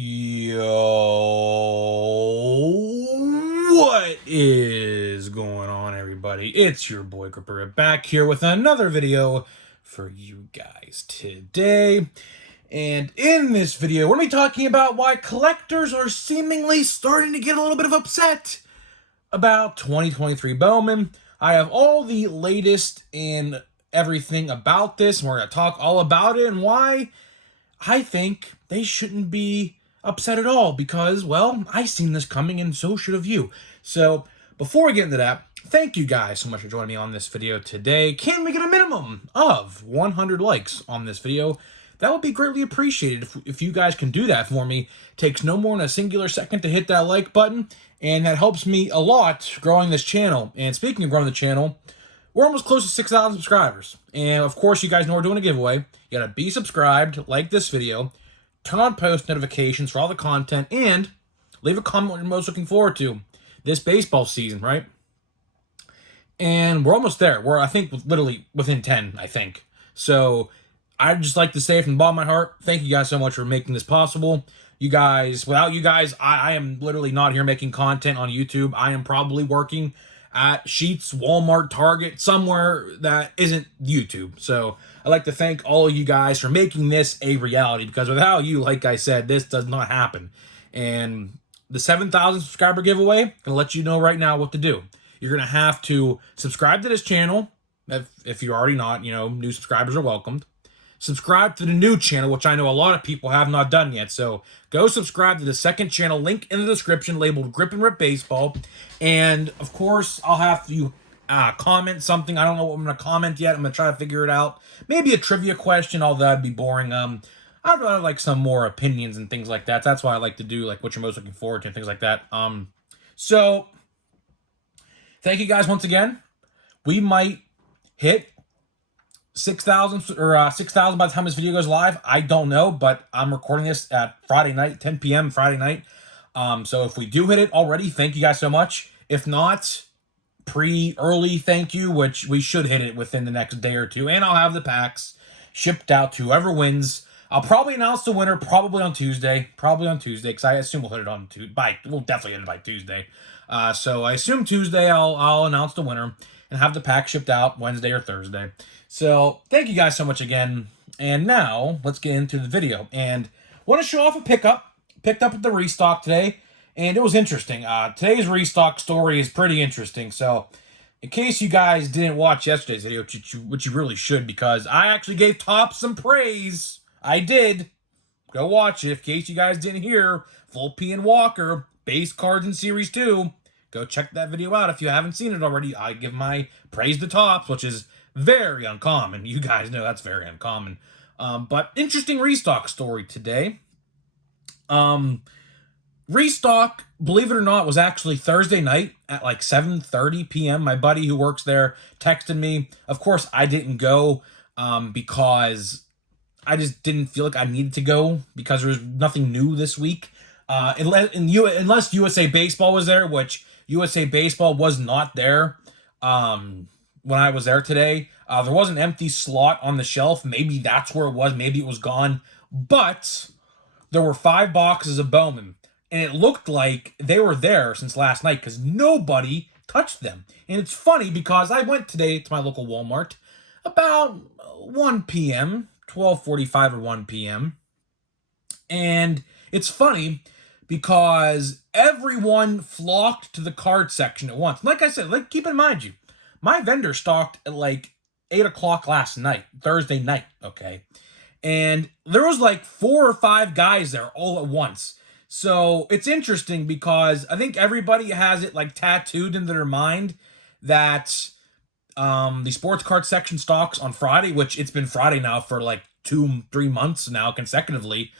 Yo, what is going on, everybody? It's your boy Gripper back here with another video for you guys today. And in this video, we're going to be talking about why collectors are seemingly starting to get a little bit of upset about 2023 Bowman. I have all the latest and everything about this, and we're going to talk all about it and why I think they shouldn't be upset at all because, well, I seen this coming and so should have you. So before we get into that, thank you guys so much for joining me on this video today. Can we get a minimum of 100 likes on this video? That would be greatly appreciated if you guys can do that for me. It takes no more than a singular second to hit that like button, and that helps me a lot growing this channel. And speaking of growing the channel, we're almost close to 6,000 subscribers. And of course, you guys know we're doing a giveaway. You gotta be subscribed, like this video, turn on post notifications for all the content, and leave a comment what you're most looking forward to this baseball season, right? And we're almost there. We're, I think, literally within 10, I think. So I'd just like to say from the bottom of my heart, thank you guys so much for making this possible. You guys, without you guys, I am literally not here making content on YouTube. I am probably working at Sheetz, Walmart, Target, somewhere that isn't YouTube. So I'd like to thank all of you guys for making this a reality, because without you, like I said, this does not happen. And the 7,000 subscriber giveaway, I'm gonna let you know right now what to do. You're gonna have to subscribe to this channel. If you're already not, you know, new subscribers are welcomed. Subscribe to the new channel, which I know a lot of people have not done yet. So go subscribe to the second channel, link in the description, labeled Grip and Rip Baseball. And of course, I'll have you comment something. I don't know what I'm going to comment yet. I'm going to try to figure it out. Maybe a trivia question, although that'd be boring. I'd rather like some more opinions and things like that. That's why I like to do like what you're most looking forward to and things like that. So thank you guys once again. We might hit 6,000 or 6,000 by the time this video goes live. I don't know, but I'm recording this at Friday night, 10 p.m. Friday night. So if we do hit it already, thank you guys so much. If not, early thank you, which we should hit it within the next day or two. And I'll have the packs shipped out to whoever wins. I'll probably announce the winner probably on Tuesday. Because I assume we'll hit it on Tuesday. We'll definitely hit it by Tuesday. So I assume Tuesday I'll announce the winner and have the pack shipped out Wednesday or Thursday. So thank you guys so much again. And now let's get into the video. And want to show off a pickup. Picked up at the Restock today, and it was interesting. Today's Restock story is pretty interesting. So in case you guys didn't watch yesterday's video, which you really should, because I actually gave Topps some praise. I did. Go watch it. In case you guys didn't hear, Full P and Walker, base cards in Series 2. Go check that video out if you haven't seen it already. I give my praise to Topps, which is very uncommon. You guys know that's very uncommon. But interesting Restock story today. Restock, believe it or not, was actually Thursday night at like 7:30 p.m. My buddy who works there texted me. Of course, I didn't go because I just didn't feel like I needed to go because there was nothing new this week. Unless USA Baseball was there, which USA Baseball was not there when I was there today. There was an empty slot on the shelf. Maybe that's where it was. Maybe it was gone. But there were 5 boxes of Bowman. And it looked like they were there since last night because nobody touched them. And it's funny because I went today to my local Walmart about 1 p.m., 12:45 or 1 p.m. And it's funny because everyone flocked to the card section at once. Like I said, keep in mind my vendor stocked at like 8 o'clock last night, Thursday night, okay? And there was like 4 or 5 guys there all at once. So it's interesting because I think everybody has it like tattooed into their mind that the sports card section stocks on Friday, which it's been Friday now for like 2-3 months now consecutively.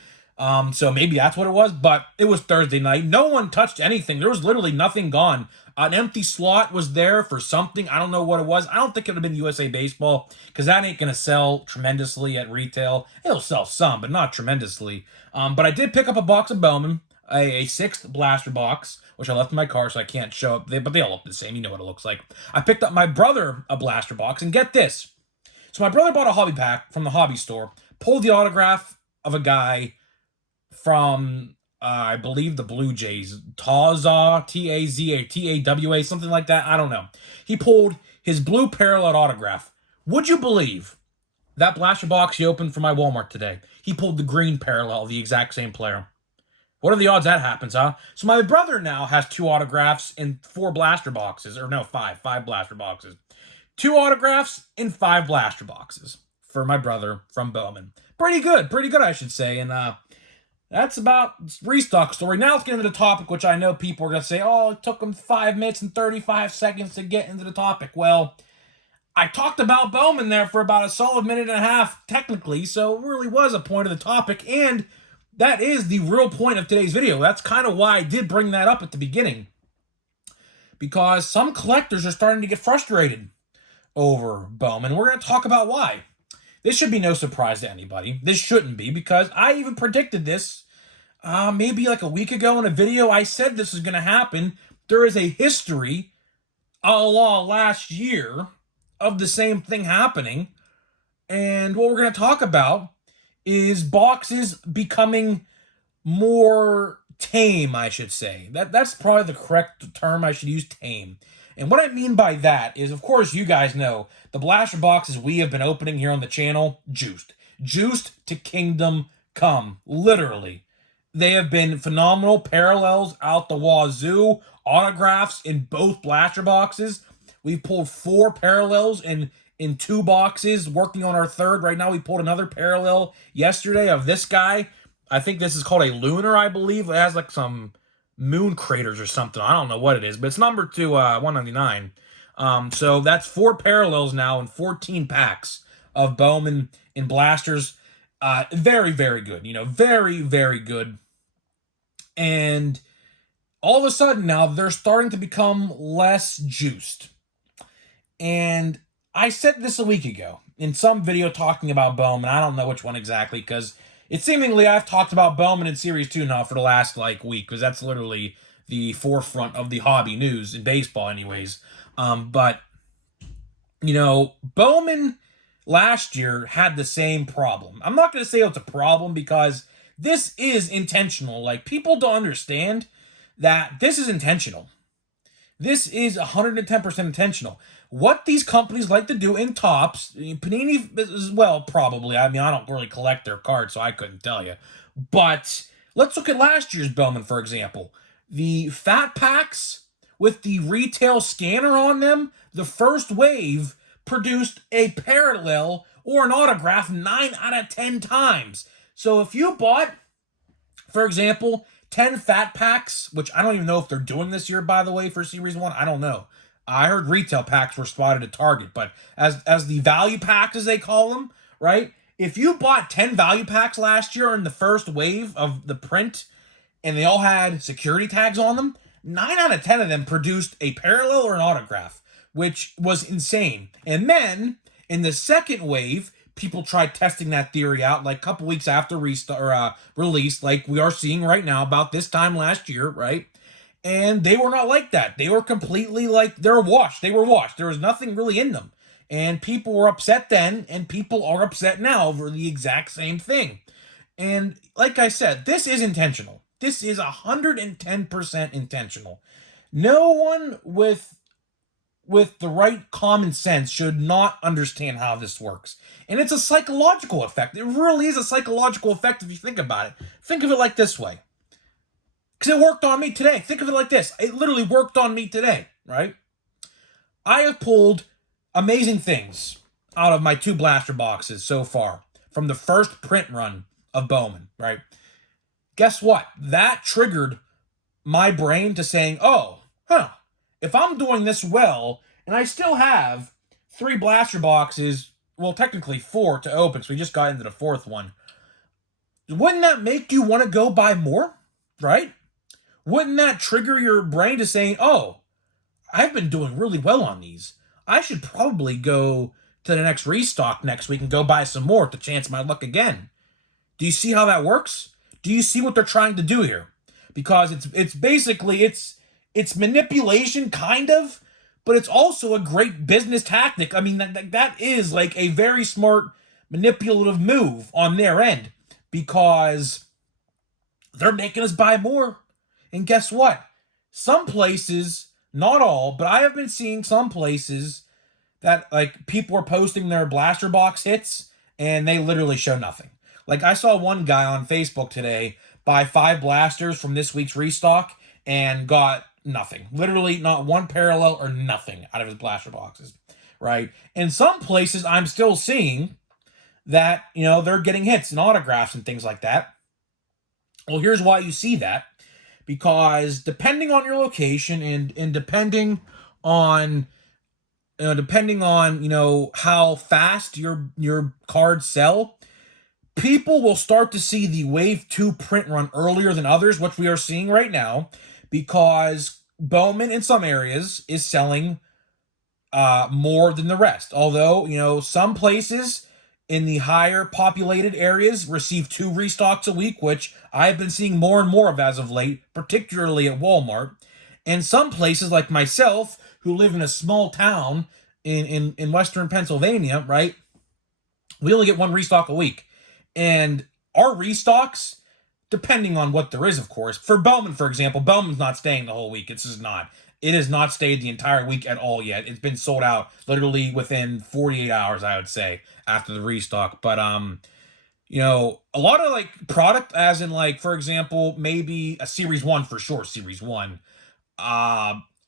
So maybe that's what it was, but it was Thursday night. No one touched anything. There was literally nothing gone. An empty slot was there for something. I don't know what it was. I don't think it would have been USA Baseball because that ain't going to sell tremendously at retail. It'll sell some, but not tremendously. But I did pick up a box of Bowman, a 6th blaster box, which I left in my car so I can't show up. But they all look the same. You know what it looks like. I picked up my brother a blaster box, and get this. So my brother bought a hobby pack from the hobby store, pulled the autograph of a guy from I believe the Blue Jays, Taza, T-A-Z-A, T-A-W-A, something like that. I don't know. He pulled his blue parallel autograph. Would you believe that blaster box he opened for my Walmart today? He pulled the green parallel, the exact same player. What are the odds that happens, huh? So my brother now has 2 autographs in 4 blaster boxes, or no, 5 blaster boxes. 2 autographs in 5 blaster boxes for my brother from Bowman. Pretty good, I should say. And that's about Restock story. Now let's get into the topic, which I know people are going to say, oh, it took them 5 minutes and 35 seconds to get into the topic. Well, I talked about Bowman there for about a solid minute and a half, technically, so it really was a point of the topic, and that is the real point of today's video. That's kind of why I did bring that up at the beginning, because some collectors are starting to get frustrated over Bowman. We're going to talk about why. This should be no surprise to anybody. This shouldn't be, because I even predicted this maybe like a week ago in a video. I said this is going to happen. There is a history a la last year of the same thing happening. And what we're going to talk about is boxes becoming more tame, I should say. That's probably the correct term I should use, tame. And what I mean by that is, of course, you guys know, the blaster boxes we have been opening here on the channel, juiced. Juiced to kingdom come, literally. They have been phenomenal, parallels out the wazoo, autographs in both blaster boxes. We've pulled 4 parallels in 2 boxes, working on our 3rd. Right now we pulled another parallel yesterday of this guy. I think this is called a Lunar, I believe. It has like some moon craters or something. I don't know what it is, but it's number to 199. So that's 4 parallels now and 14 packs of Bowman in blasters. Very, very good. Very, very good. And all of a sudden now they're starting to become less juiced. And I said this a week ago in some video talking about Bowman. I don't know which one exactly, because it seemingly I've talked about Bowman in Series 2 now for the last week, because that's literally the forefront of the hobby news in baseball anyways. But Bowman last year had the same problem. I'm not going to say it's a problem, because this is intentional. Like, people don't understand that this is intentional. This is 110% intentional. What these companies like to do in Topps, Panini as well, probably. I mean, I don't really collect their cards, so I couldn't tell you. But let's look at last year's Bowman, for example. The fat packs with the retail scanner on them, the first wave produced a parallel or an autograph 9 out of 10 times. So if you bought, for example, 10 fat packs, which I don't even know if they're doing this year, by the way, for Series 1. I don't know. I heard retail packs were spotted at Target, but as the value packs, as they call them, right? If you bought 10 value packs last year in the first wave of the print, and they all had security tags on them, 9 out of 10 of them produced a parallel or an autograph, which was insane. And then, in the second wave, people tried testing that theory out like a couple weeks after release, like we are seeing right now about this time last year, right? And they were not like that. They were completely they're washed. They were washed. There was nothing really in them. And people were upset then, and people are upset now over the exact same thing. And like I said, this is intentional. This is 110% intentional. No one with the right common sense should not understand how this works. And it's a psychological effect. It really is a psychological effect if you think about it. Think of it like this way. Because it worked on me today. Think of it like this. It literally worked on me today, right? I have pulled amazing things out of my 2 blaster boxes so far from the first print run of Bowman, right? Guess what? That triggered my brain to saying, if I'm doing this well, and I still have 3 blaster boxes, well, technically 4 to open, so we just got into the 4th one, wouldn't that make you want to go buy more, right? Wouldn't that trigger your brain to saying, I've been doing really well on these. I should probably go to the next restock next week and go buy some more to chance my luck again. Do you see how that works? Do you see what they're trying to do here? Because it's basically, it's manipulation, kind of, but it's also a great business tactic. I mean, that is like a very smart manipulative move on their end, because they're making us buy more. And guess what? Some places, not all, but I have been seeing some places that like people are posting their blaster box hits and they literally show nothing. Like I saw one guy on Facebook today buy 5 blasters from this week's restock and got nothing. Literally not one parallel or nothing out of his blaster boxes, right? In some places I'm still seeing that, they're getting hits and autographs and things like that. Well, here's why you see that. Because depending on your location and on depending on how fast your cards sell, people will start to see the Wave 2 print run earlier than others, which we are seeing right now, because Bowman in some areas is selling more than the rest. Although, some places in the higher populated areas receive 2 restocks a week, which I've been seeing more and more of as of late, particularly at Walmart. And some places like myself, who live in a small town in western Pennsylvania, right? We only get 1 restock a week. And our restocks, depending on what there is, of course. For Bowman, for example, Bowman's not staying the whole week. It's just not. It has not stayed the entire week at all yet. It's been sold out literally within 48 hours, I would say, after the restock. But a lot of like product, as in like, for example, maybe a Series 1 for sure, Series 1.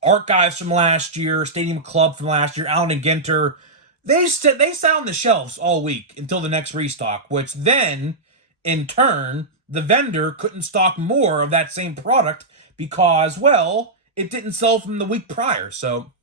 Archives from last year, Stadium Club from last year, Allen and Ginter, they sat on the shelves all week until the next restock, which then, in turn, the vendor couldn't stock more of that same product because, well, it didn't sell from the week prior. So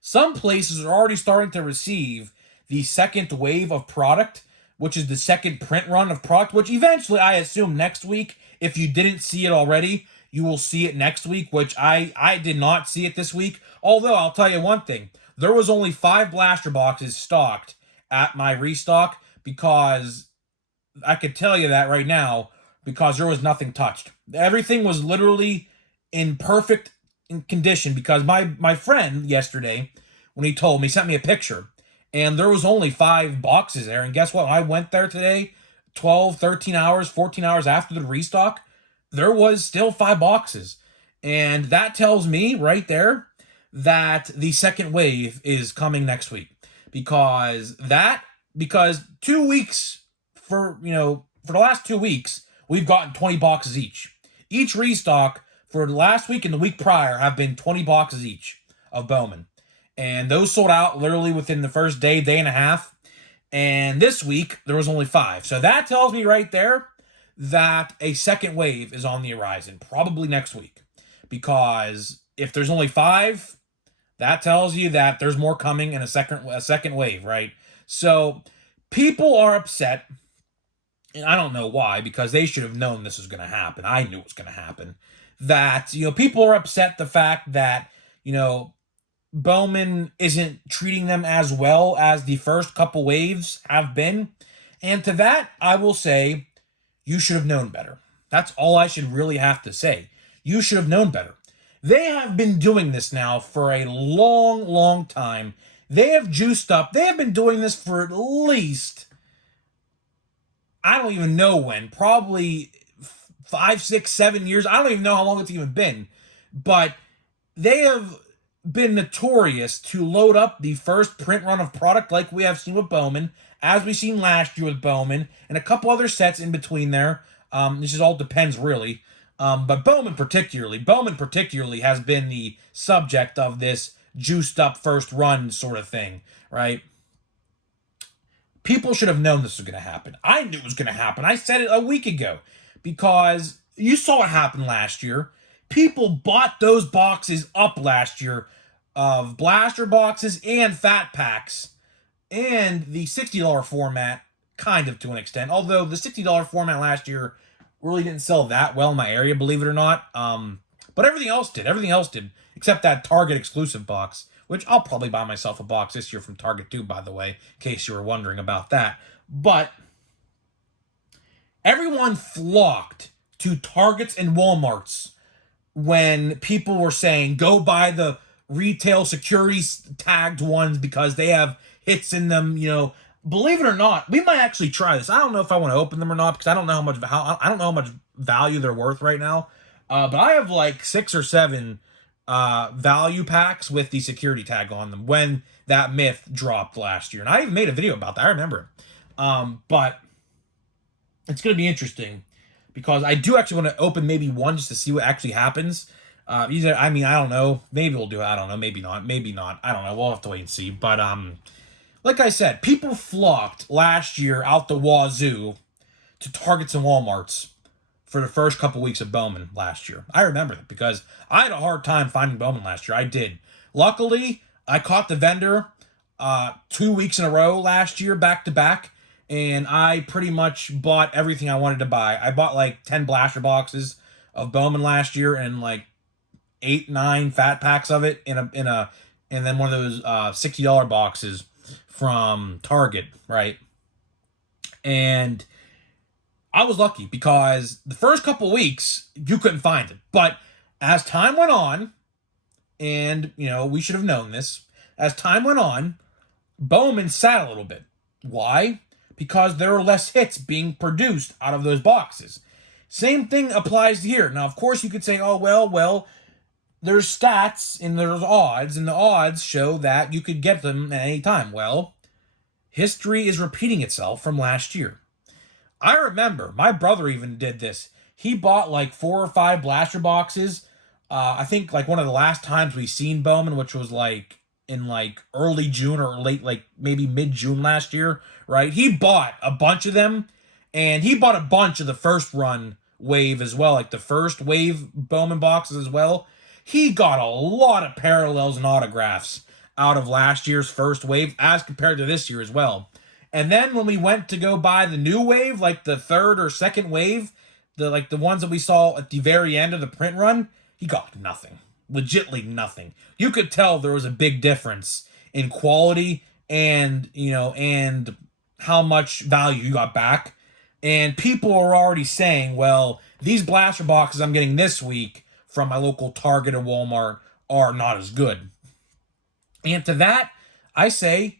some places are already starting to receive the second wave of product, which is the second print run of product, which eventually, I assume, next week, if you didn't see it already, you will see it next week, which I did not see it this week. Although, I'll tell you one thing. There was only 5 blaster boxes stocked at my restock because I could tell you that right now because there was nothing touched. Everything was literally in perfect condition because my friend yesterday, when he told me, sent me a picture, and there was only 5 boxes there. And guess what? I went there today, 12, 13 hours, 14 hours after the restock. There was still 5 boxes. And that tells me right there that the second wave is coming next week. Because 2 weeks for the last 2 weeks, we've gotten 20 boxes each. Each restock for the last week and the week prior have been 20 boxes each of Bowman. And those sold out literally within the first day and a half. And this week, there was only 5. So that tells me right there that a second wave is on the horizon, probably next week. Because if there's only 5, that tells you that there's more coming in a second wave, right? So people are upset, and I don't know why, because they should have known this was going to happen. I knew it was going to happen. That, people are upset the fact that, Bowman isn't treating them as well as the first couple waves have been. And to that, I will say, you should have known better. That's all I should really have to say. You should have known better. They have been doing this now for a long, long time. They have juiced up. They have been doing this for at least, I don't even know when, probably 5, 6, 7 years. I don't even know how long it's even been. But they have been notorious to load up the first print run of product like we have seen with Bowman, as we've seen last year with Bowman, and a couple other sets in between there. This just all depends, really. But Bowman particularly has been the subject of this juiced up first run sort of thing, right? People should have known this was going to happen. I knew it was going to happen. I said it a week ago because you saw it happen last year. People bought those boxes up last year of blaster boxes and fat packs and the $60 format, kind of to an extent. Although the $60 format last year really didn't sell that well in my area, believe it or not. But everything else did. Everything else did, except that Target exclusive box, which I'll probably buy myself a box this year from Target too, by the way, in case you were wondering about that. But everyone flocked to Targets and Walmarts when people were saying, go buy the retail security tagged ones because they have hits in them, believe it or not, we might actually try this. I don't know if I want to open them or not because I don't know I don't know how much value they're worth right now. But I have like 6 or 7 value packs with the security tag on them when that myth dropped last year, and I even made a video about that. I remember. But it's going to be interesting because I do actually want to open maybe one just to see what actually happens. I mean, I don't know. Maybe we'll do it. I don't know. Maybe not. Maybe not. I don't know. We'll have to wait and see. But like I said, people flocked last year out the wazoo to Targets and Walmarts for the first couple weeks of Bowman last year. I remember that because I had a hard time finding Bowman last year. I did. Luckily, I caught the vendor 2 weeks in a row last year, back to back, and I pretty much bought everything I wanted to buy. I bought like 10 blaster boxes of Bowman last year and like 8, 9 fat packs of it and then one of those $60 boxes from Target, right? And I was lucky because the first couple weeks you couldn't find it. But as time went on, and we should have known this, as time went on, Bowman sat a little bit. Why? Because there are less hits being produced out of those boxes. Same thing applies here. Now, of course, you could say, oh, well, there's stats and there's odds, and the odds show that you could get them at any time. Well, history is repeating itself from last year. I remember my brother even did this. He bought like 4 or 5 blaster boxes. I think like one of the last times we seen Bowman, which was like in like early June or late, like maybe mid-June last year, right? He bought a bunch of them, and he bought a bunch of the first run wave as well, like the first wave Bowman boxes as well. He got a lot of parallels and autographs out of last year's first wave as compared to this year as well. And then when we went to go buy the new wave, like the third or second wave, the ones that we saw at the very end of the print run, he got nothing. Legitly nothing. You could tell there was a big difference in quality and how much value you got back. And people are already saying, well, these blaster boxes I'm getting this week from my local Target or Walmart are not as good. And to that, I say,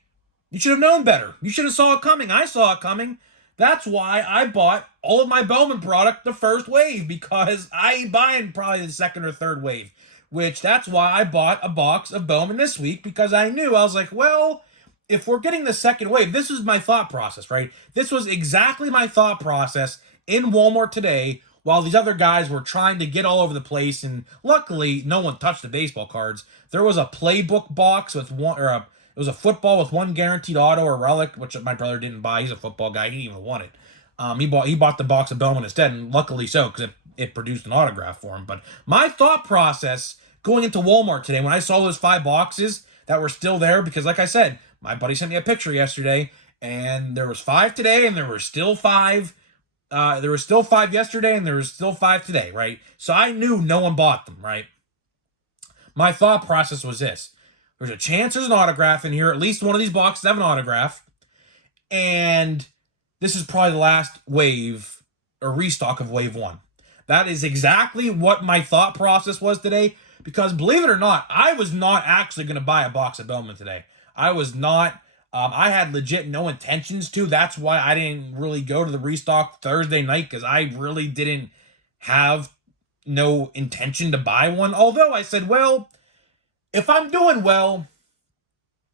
you should have known better. You should have saw it coming. I saw it coming. That's why I bought all of my Bowman product the first wave, because I ain't buying probably the second or third wave. That's why I bought a box of Bowman this week, because I was like, well, if we're getting the second wave, this was my thought process, right? This was exactly my thought process in Walmart today while these other guys were trying to get all over the place. And luckily, no one touched the baseball cards. There was a playbook box with one, it was a football with one guaranteed auto or relic, which my brother didn't buy. He's a football guy. He didn't even want it. He bought the box of Bowman instead, and luckily so, because it produced an autograph for him. But my thought process going into Walmart today, when I saw those 5 boxes that were still there, because like I said, my buddy sent me a picture yesterday, and there was 5 today, and there were still 5. There were still 5 yesterday, and there was still 5 today, right? So I knew no one bought them, right? My thought process was this. There's a chance there's an autograph in here. At least one of these boxes have an autograph. And this is probably the last wave or restock of wave 1. That is exactly what my thought process was today. Because believe it or not, I was not actually going to buy a box of Bowman today. I was not. I had legit no intentions to. That's why I didn't really go to the restock Thursday night, because I really didn't have no intention to buy one. Although I said, well, if I'm doing well,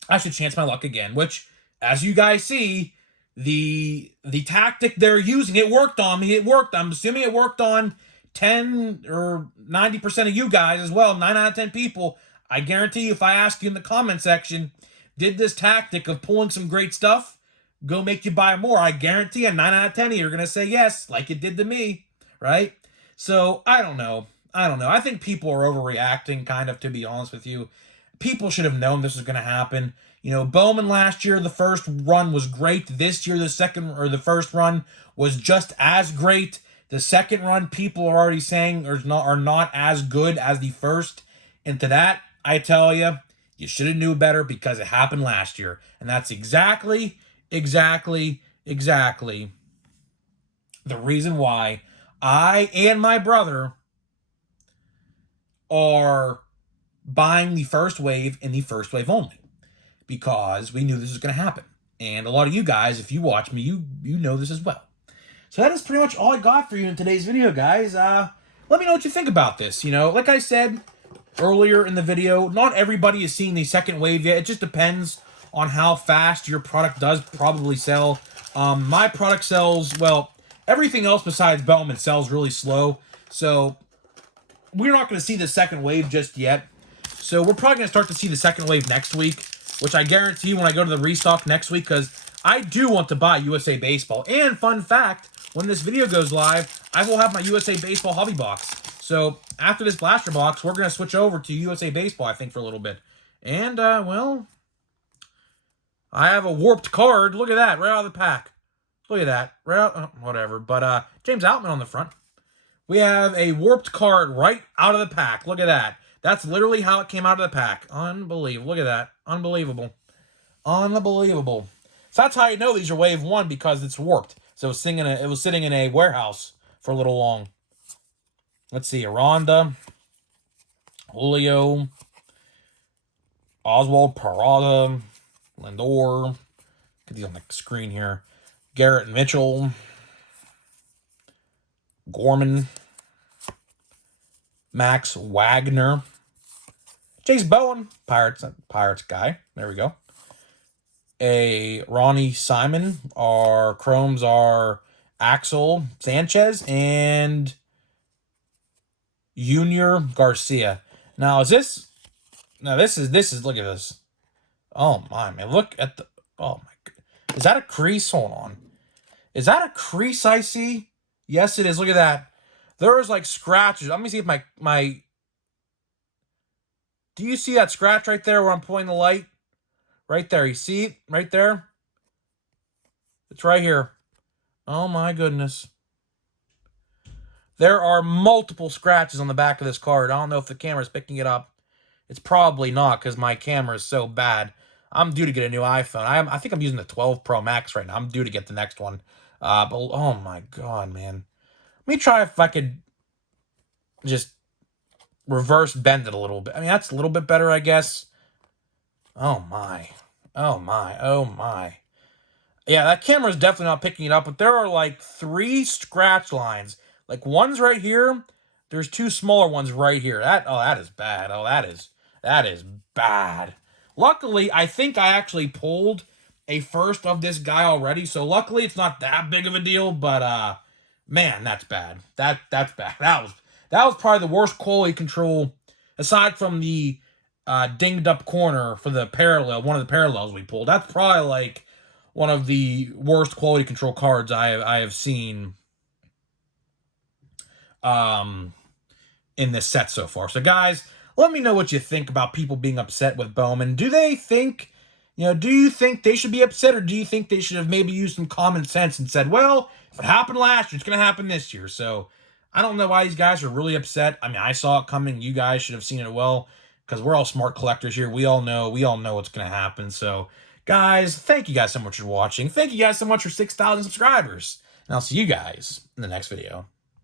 I should chance my luck again, which, as you guys see, the tactic they're using, it worked on me. It worked. I'm assuming it worked on 10 or 90% of you guys as well. 9 out of 10 people. I guarantee you, if I ask you in the comment section, did this tactic of pulling some great stuff go make you buy more? I guarantee you 9 out of 10 of you are going to say yes, like it did to me, right? So, I don't know. I think people are overreacting, kind of, to be honest with you. People should have known this was going to happen. Bowman last year, the first run was great. This year, the first run was just as great. The second run, people are already saying are not as good as the first. And to that, I tell you, you should have knew better, because it happened last year. And that's exactly the reason why I and my brother are buying the first wave and the first wave only, because we knew this was going to happen. And a lot of you guys, if you watch me, you know this as well. So that is pretty much all I got for you in today's video, guys. Let me know what you think about this. You know, like I said earlier in the video, not everybody is seeing the second wave yet. It just depends on how fast your product does probably sell. My product sells, well, everything else besides Bowman sells really slow. So we're not going to see the second wave just yet. So we're probably going to start to see the second wave next week, which I guarantee when I go to the restock next week, because I do want to buy USA Baseball. And fun fact, when this video goes live, I will have my USA Baseball hobby box. So after this blaster box, we're going to switch over to USA Baseball, I think, for a little bit. And, well, I have a warped card. Look at that, right out of the pack. Look at that. Right out, whatever. But James Outman on the front. We have a warped card right out of the pack. Look at that. That's literally how it came out of the pack. Unbelievable. Look at that. Unbelievable. Unbelievable. So that's how you know these are wave 1, because it's warped. So it was sitting in a warehouse for a little long. Let's see. Aranda, Julio, Oswald, Parada, Lindor. Get these on the screen here. Garrett Mitchell, Gorman, Max Wagner, Chase Bowen, Pirates guy. There we go. A Ronnie Simon. Our chromes are Axel Sanchez and Junior Garcia. Now is this? Now this is. Look at this. Oh my man! Look at the. Oh my. Is that a crease? Hold on. Is that a crease I see? Yes, it is. Look at that. There is like scratches. Let me see if my. Do you see that scratch right there where I'm pointing the light? Right there. You see it? Right there? It's right here. Oh my goodness. There are multiple scratches on the back of this card. I don't know if the camera's picking it up. It's probably not, because my camera is so bad. I'm due to get a new iPhone. I think I'm using the 12 Pro Max right now. I'm due to get the next one. But oh my god, man. Let me try if I could just reverse bend it a little bit. I mean, that's a little bit better, I guess. Oh my. Oh my. Oh my. Yeah, that camera's definitely not picking it up, but there are like 3 scratch lines. Like one's right here. There's 2 smaller ones right here. That is bad. Oh, that is bad. Luckily, I think I actually pulled a first of this guy already, so luckily it's not that big of a deal, but man, that's bad. That's bad. That was probably the worst quality control, aside from the dinged up corner for the parallel, one of the parallels we pulled. That's probably like one of the worst quality control cards I have seen in this set so far. So guys, let me know what you think about people being upset with Bowman. Do they think, do you think they should be upset, or do you think they should have maybe used some common sense and said, well, if it happened last year, it's going to happen this year. So I don't know why these guys are really upset. I mean, I saw it coming. You guys should have seen it well, because we're all smart collectors here. We all know what's going to happen. So guys, thank you guys so much for watching. Thank you guys so much for 6,000 subscribers. And I'll see you guys in the next video.